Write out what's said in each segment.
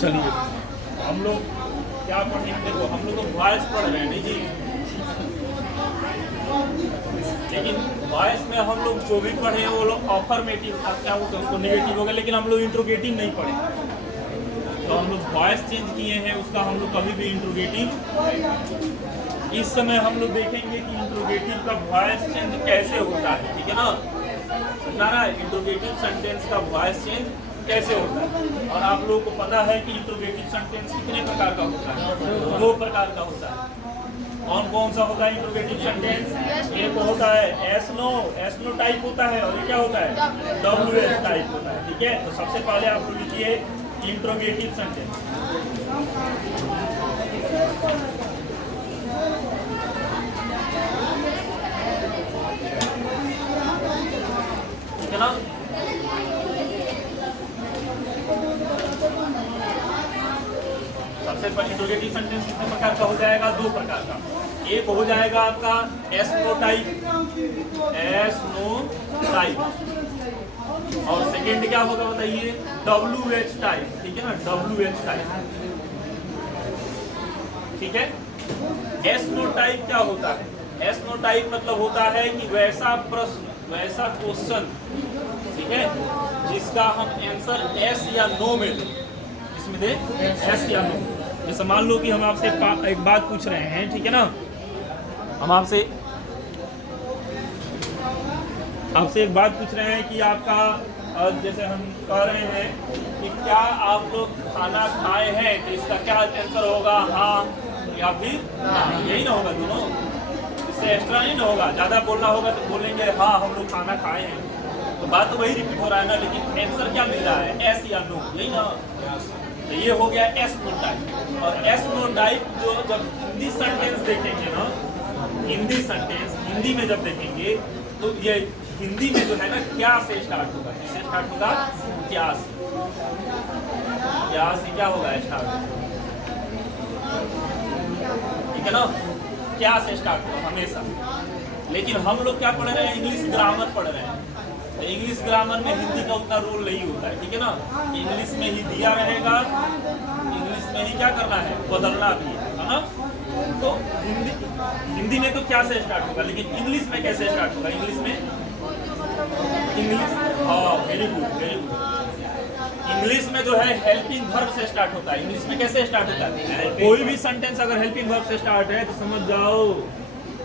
चलिए हम लोग क्या पढ़ेंगे, देखो हम लोग तो वॉइस पढ़ रहे हैं नहीं जी, लेकिन वॉइस में हम लोग जो भी पढ़े हैं वो लोग अफर्मेटिव क्या होता है उसको नेगेटिव हो गया, लेकिन हम लोग इंट्रोगेटिव नहीं पढ़े। तो हम लोग वॉइस चेंज किए हैं, उसका हम लोग कभी भी इंट्रोगेटिव। इस समय हम लोग देखेंगे कि इंट्रोगेटिव का वॉइस चेंज कैसे होता है, ठीक है ना। समझा रहा है, इंट्रोगेटिव सेंटेंस का वॉइस चेंज कैसे होता है। और आप लोगों को पता है कि इंट्रोगेटिव सेंटेंस कितने प्रकार का होता है, 2 प्रकार का होता है। कौन कौन सा होता है इंट्रोगेटिव सेंटेंस? एक होता है एस नो टाइप होता है, और ये क्या होता है WH टाइप होता है, ठीक है। तो सबसे पहले आप लोग लिखिए इंट्रोगेटिव सेंटेंस, ठीक है ना। सबसे पहले इंट्रोगेटिव सेंटेंस कितने प्रकार का हो जाएगा? 2 प्रकार का। एक हो जाएगा आपका एस नो टाइप, और सेकेंड क्या होगा बताइए? WH टाइप, ठीक है ना, WH टाइप, ठीक है। एस नो टाइप क्या होता है? एस नो टाइप मतलब होता है कि वैसा प्रश्न, वैसा क्वेश्चन, ठीक है, जिसका हम आंसर एस या नो में दें, इसमें दें एस या नो। जैसे मान लो कि हम आपसे एक बात पूछ रहे हैं, ठीक है ना, हम आपसे एक बात पूछ रहे हैं कि आपका जैसे हम कह रहे हैं कि क्या आप लोग खाना खाए हैं, तो इसका क्या आंसर होगा? हाँ या फिर ना, यही ना होगा दोनों, इससे एक्स्ट्रा नहीं ना होगा। ज़्यादा बोलना होगा तो बोलेंगे हाँ हम लोग खाना खाए हैं, तो बात तो वही रिपीट हो रहा है ना, लेकिन आंसर क्या मिल रहा है? एस या नो, यही ना। तो ये हो गया एस नो टाइप। और एस नो टाइप जो जब हिंदी सेंटेंस देखेंगे ना, हिंदी सेंटेंस हिंदी में जब देखेंगे तो ये हिंदी में जो है ना क्या से स्टार्ट होगा? किससे स्टार्ट होगा? क्या से। क्या से क्या होगा स्टार्ट, ठीक है ना, क्या से स्टार्ट होगा हमेशा। लेकिन हम लोग क्या पढ़ रहे हैं? इंग्लिश ग्रामर पढ़ रहे हैं। तो इंग्लिश ग्रामर में हिंदी का उतना रोल नहीं होता है, ठीक है ना। इंग्लिश में ही दिया रहेगा, इंग्लिश में ही क्या करना है? बदलना भी है ना। तो हिंदी में तो क्या से स्टार्ट होगा, लेकिन इंग्लिश में कैसे स्टार्ट होगा? इंग्लिश में हाँ very good very good. English में जो है हेल्पिंग वर्ब से स्टार्ट होता है। इंग्लिश में कैसे स्टार्ट होता है? कोई भी सेंटेंस अगर हेल्पिंग वर्ब से स्टार्ट है तो समझ जाओ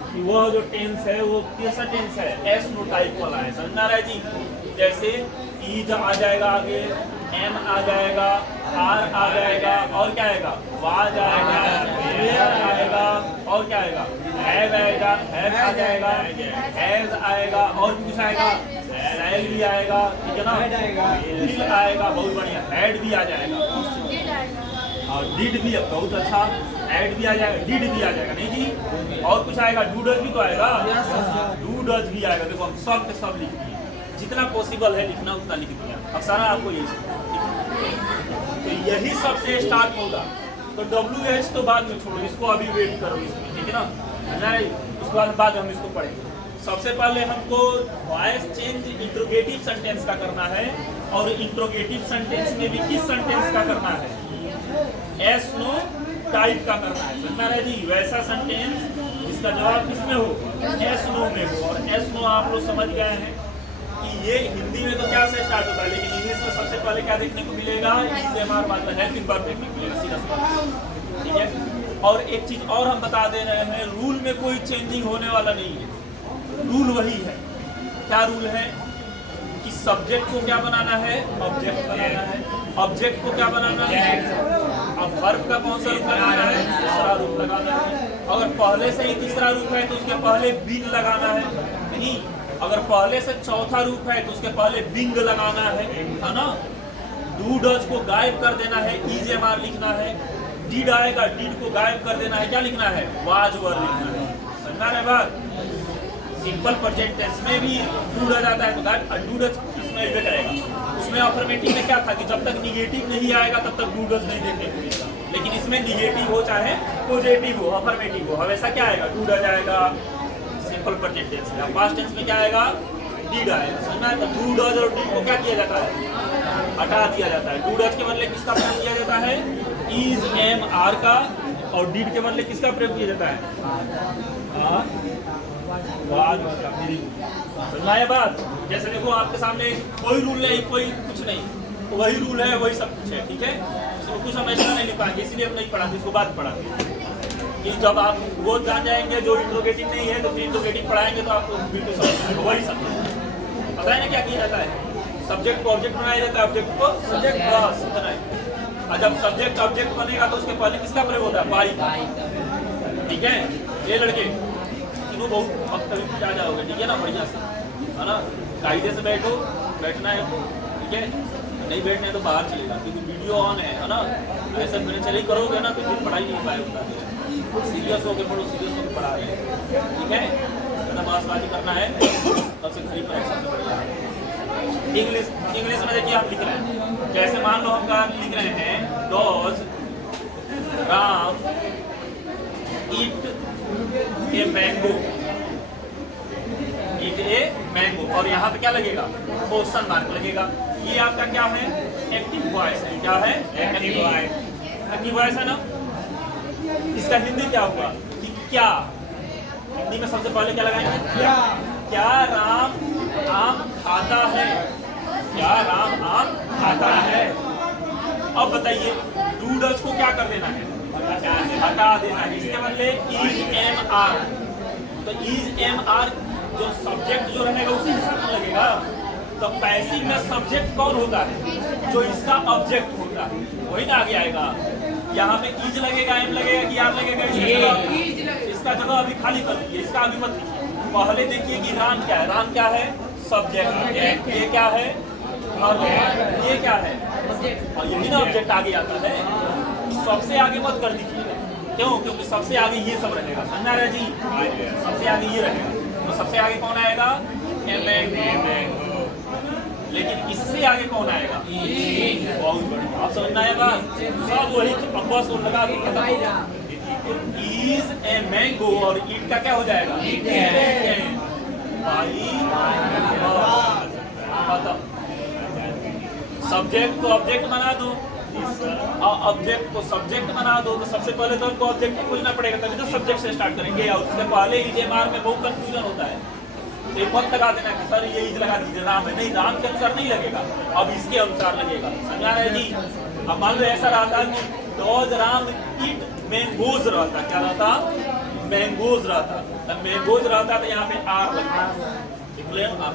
कि वह जो टेंस है वो कैसा टेंस है? एस नो टाइप वाला है, समझना रहा है जी। जैसे ईज आ जाएगा, आगे एम आ जाएगा, आर आ जाएगा, और क्या आएगा? वाज आएगा, वेयर आएगा, और क्या आएगा? हैव आएगा, हैव आ जाएगा, हैज आएगा, और भी कुछ आएगा, शैल भी आएगा, ठीक है ना, विल आएगा, बहुत बढ़िया, हैड भी आ जाएगा, और डिड भी, बहुत अच्छा, ऐड भी आ जाएगा, डिड भी आ जाएगा, नहीं जी, और कुछ आएगा, डू डज भी तो आएगा, डू डज भी आएगा। देखो हम सब के सब लिख दिए, जितना पॉसिबल है लिखना उतना लिख दिया। अब सारा आपको यही, तो यही सबसे स्टार्ट होगा। तो WH तो बाद में छोड़ो, इसको अभी वेट करो इसमें, ठीक है ना, उसके बाद हम इसको पढ़ेंगे। सबसे पहले हमको वॉइस चेंज इंट्रोगेटिव सेंटेंस का करना है, और इंट्रोगेटिव सेंटेंस में भी किस सेंटेंस का करना है? एस नो टाइप का करना है, समझना है जी। वैसा सेंटेंस जिसका जवाब किसमें हो? एस नो में हो। और एस नो आप लोग समझ गए हैं कि ये हिंदी में तो क्या से स्टार्ट होता है, लेकिन इंग्लिश में सबसे पहले क्या देखने को मिलेगा? हमारे पास हेल्पिंग वर्ब देखने को मिलेगा, सीधा, ठीक है। और एक चीज और हम बता दे रहे हैं, रूल में कोई चेंजिंग होने वाला नहीं है, रूल वही है। क्या रूल है? कि सब्जेक्ट को क्या बनाना है? ऑब्जेक्ट बनाना है। ऑब्जेक्ट को क्या बनाना है? अब वर्ब का कौन सा रूप लगाना है? तीसरा रूप लगाना है। अगर पहले से ही तीसरा रूप है तो उसके पहले बिन लगाना है, नहीं। अगर पहले से चौथा रूप है तो उसके पहले बिंग लगाना है ना। डू डज को गायब कर देना है, ईज एम आर लिखना है। डिड आएगा, डिड को गायब कर देना है, क्या लिखना है? वाज वर लिखना है, समझना है बात। सिंपल प्रेजेंट टेंस में भी डू डज आता है तो गायब, डू डज इसमें इवे करेगा। उसमें अफर्मेटिव में क्या था कि जब तक निगेटिव नहीं आएगा तब तक डू डज नहीं देखने को मिलेगा, लेकिन इसमें निगेटिव हो चाहे पॉजिटिव हो, अफर्मेटिव हो, हमेशा क्या आएगा? डू डज आएगा सिंपल प्रेजेंट टेंस में। पास्ट टेंस में क्या आएगा? डिड आएगा, समझना है। तो डू डज और डिड को क्या किया जाता है? हटा दिया जाता है। डू डज के बदले किसका प्रयोग किया जाता है? इज एम आर का। और डीड के बदले किसका प्रयोग किया जाता है? वाज का। समझना है बात? जैसे देखो आपके सामने कोई रूल नहीं, कोई कुछ नहीं, वही रूल है, वही सब कुछ है, ठीक है। इसमें कुछ हम ऐसा नहीं लिख पाएंगे, इसलिए हम नहीं पढ़ाते, इसको बाद पढ़ाते कि जब आप वो जान जाएंगे जो इंट्रोगेटिव नहीं है तो फिर इंट्रोगेटिव पढ़ाएंगे तो आपको बिल्कुल समझ आएगा। वही सब पता है ना क्या किया जाता है? सब्जेक्ट को ऑब्जेक्ट बनाया जाता है, ऑब्जेक्ट को सब्जेक्ट, बस इतना ही। और जब सब्जेक्ट ऑब्जेक्ट बनेगा तो उसके पहले किसका प्रयोग होता है? बाई। ठीक है, ये लड़के तीनों बहुत वक्त आ जाओगे, ठीक है ना, बढ़िया से, है ना। कायदे से बैठो, बैठना है, ठीक है, नहीं बैठना है तो बाहर चलेगा, क्योंकि वीडियो ऑन है ना। ऐसा बिना चले करोगे ना तो फिर पढ़ाई नहीं पाएगा। सीरियस होकर पढ़ो, सीरियस होकर पढ़ा रहे हैं, ठीक है, बसबाजी करना है, सबसे खरीद पर सबसे बढ़िया है। इंग्लिश में देखिए आप लिख रहे हैं, जैसे मान लो हम लिख रहे हैं does Ram eat a mango, eat a mango, और यहाँ पे क्या लगेगा? क्वेश्चन मार्क लगेगा। ये आपका क्या है? एक्टिव वॉइस है। क्या है? Active voice. एक्टिव वॉइस है ना। इसका हिंदी क्या होगा? कि क्या। हिंदी में सबसे पहले क्या लगाएंगे? क्या। क्या राम आम खाता है? क्या राम आम खाता है? अब बताइए डू डज को क्या कर देना है? हटा देना है। इसके बदले इज एम आर, तो इज एम आर जो सब्जेक्ट जो रहेगा उसी के साथ लगेगा। तो पैसिव में सब्जेक्ट कौन होता है? जो इसका ऑब्जेक्ट होता है, वही ना आगे आएगा। यहाँ पे इज लगेगा, एम लगेगा कि आर लगेगा? इसका जगह अभी खाली कर दीजिए, इसका अभी मत लिखिए। पहले देखिए कि राम क्या है। राम क्या है? सब्जेक्ट। ये क्या है? ये क्या है? और यही ना ऑब्जेक्ट आगे आता है। सबसे आगे मत कर दीजिए, क्यों? क्योंकि सबसे आगे ये सब रहेगा, समझा रहे जी? सबसे आगे ये रहेगा, तो सबसे आगे कौन आएगा? मैंगो। लेकिन इससे आगे कौन आएगा? बहुत बढ़िया, आप समझना है बात? सब वही बस लगा के खत्म। इज ए मैंगो और ईट का क्या हो जाएगा? सब्जेक्ट को ऑब्जेक्ट बना दो और ऑब्जेक्ट को सब्जेक्ट बना दो, तो सबसे पहले तो उनको ऑब्जेक्ट खोजना पड़ेगा, तभी तो सब्जेक्ट से स्टार्ट करेंगे। और उससे पहले इज एम आर में बहुत कंफ्यूजन होता है। एक वक्त लगा देना कि सर ये इज लगा दीजिए, राम है, नहीं, राम के अनुसार नहीं लगेगा, अब इसके अनुसार लगेगा, समझा रहे जी? अब मान लो ऐसा रहा कि डॉज राम ईट मैंगोज रहता, क्या रहता? मैंगोज रहता। तब मैंगोज रहता तो यहाँ पे आर लगता,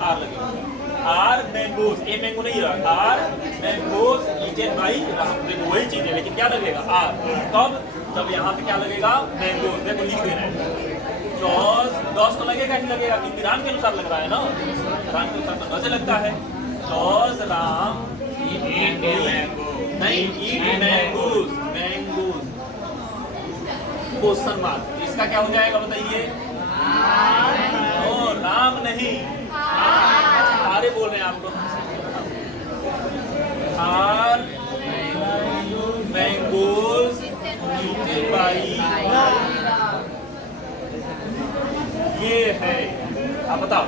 आर लगेगा। आर मैंगोज, ए मैंगो नहीं रहा, are mangoes eaten by Ram. देखो वही चीज है, लेकिन क्या लगेगा? आर। कब? जब यहाँ पे क्या लगेगा? मैंगोज। देखो लिख देना है। डॉज तो लगेगा नहीं लगेगा, क्योंकि राम के अनुसार लग रहा है ना, राम के अनुसार तो लगता है। डॉज राम ईट मैंगो, नहीं, ईट मैंगोज, मैंगोज क्वेश्चन मार्क। इसका क्या हो जाएगा बताइए? ओ राम नहीं, आरे बोल रहे हैं आप लोग। आर मैंगोज ईटेन बाई, ये है। आप बताओ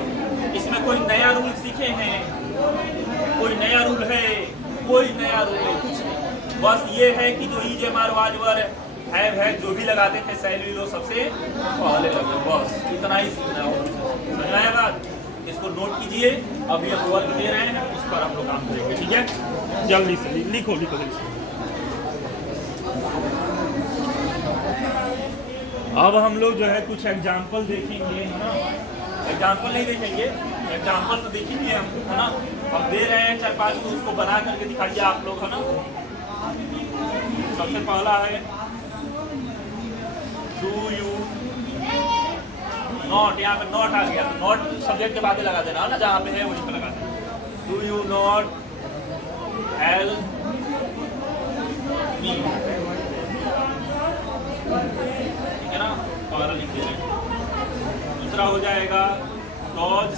इसमें कोई नया रूल सीखे हैं? कोई नया रूल है? कोई नया रूल है? कुछ नहीं, बस ये है कि जो is am are was were है जो भी लगाते थे सैलरी लो सबसे पहले लगे, बस इतना ही सीखना हो। समझ आया बात? इसको नोट कीजिए, अभी हम वर्क दे रहे हैं, उस पर हम लोग काम करेंगे, ठीक है? जल्दी से लिखो लिखो जल्दी। अब हम लोग जो है कुछ एग्जाम्पल देखेंगे, है ना। एग्जाम्पल नहीं देखेंगे, एग्जाम्पल तो देखेंगे हम, है ना। अब दे रहे हैं 4-5 को, उसको बना करके दिखाइए आप लोग, है ना। सबसे पहला है डू यू नॉट, यहाँ पे नॉट आ गया, तो नॉट सब्जेक्ट के बाद लगा देना, है ना, जहाँ पे है वहीं पे लगा देना। Do you not help me, ठीक है ना, और लिख दे। दूसरा हो जाएगा does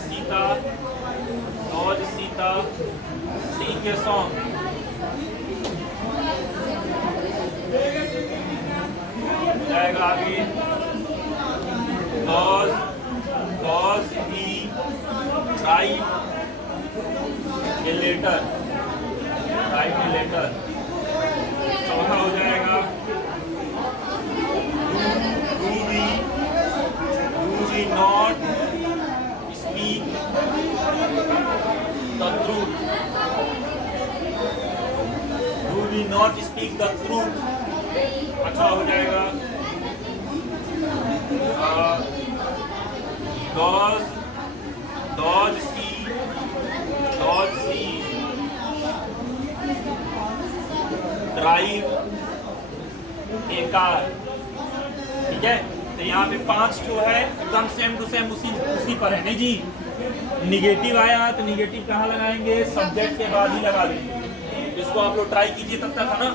Sita sing a song, जाएगा आगे does he write a letter, write a letter. चौथा हो जाएगा do we not speak the truth. Do we not speak the truth. अच्छा हो जाएगा does she drive a car. ठीक है, तो यहाँ पे 5 जो है एकदम सेम टू सेम उसी पर है। नहीं जी, निगेटिव आया तो निगेटिव कहाँ लगाएंगे? सब्जेक्ट के बाद ही लगा देंगे। इसको आप लोग ट्राई कीजिए तब तक, है ना।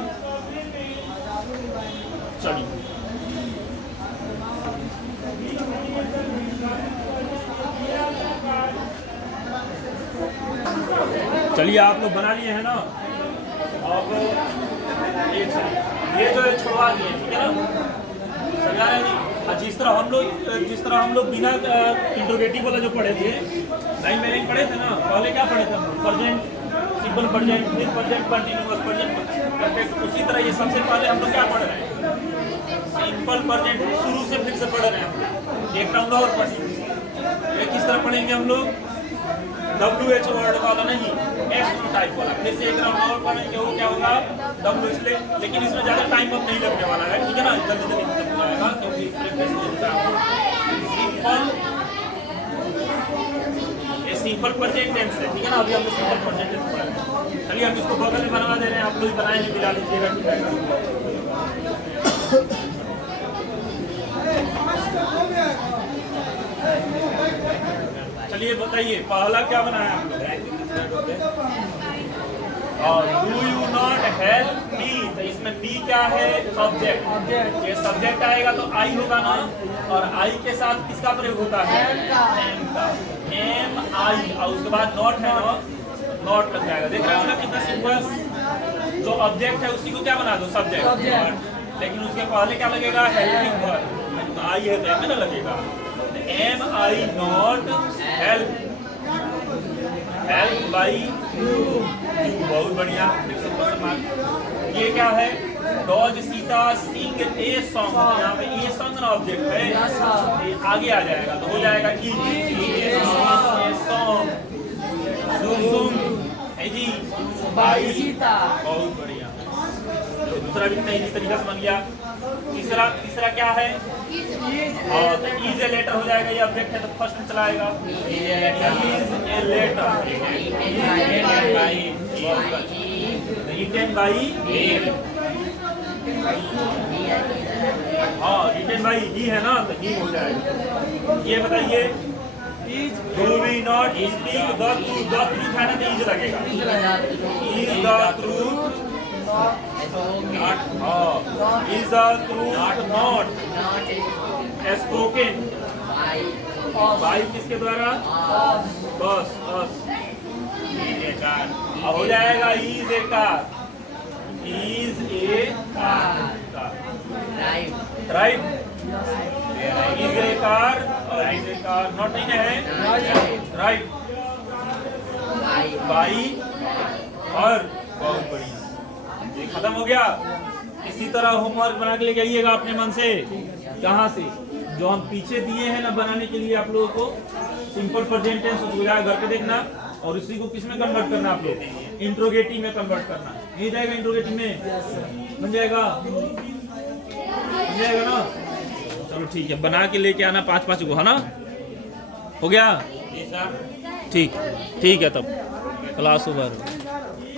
चलिए चलिए आप लोग बना लिए हैं ना। अब एक सेकंड, ये जो है छुड़वा दिए, ठीक है ना, समझा रहे हैं जी। जिस तरह हम लोग बिना इंट्रोगेटिव वाला जो पढ़े थे, लाइन बाय लाइन पढ़े थे ना, पहले क्या पढ़े थे हम लोग? Present simple, present with present continuous, present perfect. उसी तरह ये सबसे पहले हम लोग क्या पढ़ रहे हैं? सिंपल प्रेजेंट शुरू से फिर से पढ़ रहे हैं हम लोग। एक राउंड और पढ़ेंगे। ये किस तरह पढ़ेंगे हम लोग? WH वर्ड वाला नहीं, S टाइप वाला। फिर से एक राउंड और पढ़ेंगे, वो क्या होगा? WH ले, लेकिन इसमें ज़्यादा टाइम अब नहीं लगने वाला है, ठीक है ना। जल्दी जल्दी खत्म हो जाएगा क्योंकि सिंपल प्रेजेंट टेंस है, ठीक है ना। अभी हम लोग सिंपल प्रेजेंट टेंस पढ़ा। चलिए हम इसको बगल में बनवा दे रहे हैं, आप लोग बनाए हैं, मिला लीजिएगा, ठीक है। चलिए बताइए पहला क्या बनाया हम लोग? और डू यू नॉट हेल्प मी, तो इसमें मी क्या है? सब्जेक्ट। ये सब्जेक्ट आएगा तो आई होगा ना, और आई के साथ किसका प्रयोग होता है? एम का। एम आई, और उसके बाद नॉट है ना, नॉट लग जाएगा। देख रहे हो ना कितना सिंपल। जो ऑब्जेक्ट है उसी को क्या बना दो? सब्जेक्ट। लेकिन उसके पहले क्या लगेगा? Helping verb. तो आई है तो एम ना लगेगा। Am I not help by you. बहुत बढ़िया। ये क्या है? Does Sita sing a song. यहाँ पे ए सॉन्ग ना ऑब्जेक्ट है, आगे आ जाएगा तो हो जाएगा ई सॉन्ग। सुम है जी बाई सीता। बहुत बढ़िया। दूसरा भी इजी तरीका से बन गया। तीसरा क्या है? और तो इज ए लेटर हो जाएगा। ये ऑब्जेक्ट है तो फर्स्ट में चलाएगा। Is a letter written by. हाँ, रिटन बाई ही है ना, तो ही हो जाएगा। ये बताइए, do we not speak the truth. The truth है ना, तो इज लगेगा। Is the truth is the truth not spoken by किसके द्वारा? बस हो जाएगा is a car। is a car right। is a car और is a car not नहीं है, right। by और बहुत बढ़िया, ये खत्म हो गया। इसी तरह होमवर्क बना के लेके आइएगा अपने मन से। कहाँ से? जो हम पीछे दिए हैं ना बनाने के लिए आप लोगों को, सिंपल प्रेजेंट टेंस उसको घर पे देखना, और इसी को किस में कन्वर्ट करना? आप लोग इंट्रोगेटिव में कन्वर्ट करना। नहीं जाएगा इंट्रोगेटिव में? बन जाएगा ना। चलो ठीक है, बना के लेके आना 5-5 को, है ना। हो गया? ठीक है, तब क्लास ओवर।